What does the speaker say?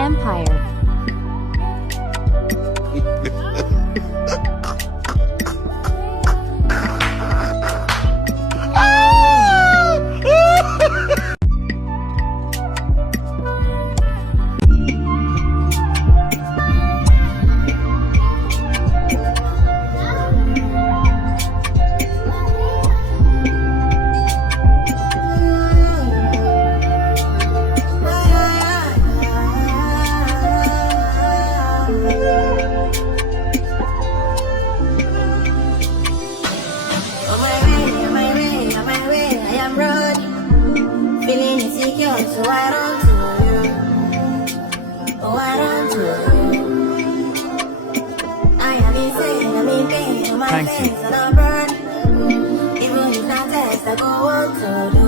Empire. Feeling insecure, so I run to you. Oh, I run to you. I am insane, I'm in pain, on my face, and I'm burning. Even if not test, I go on to you.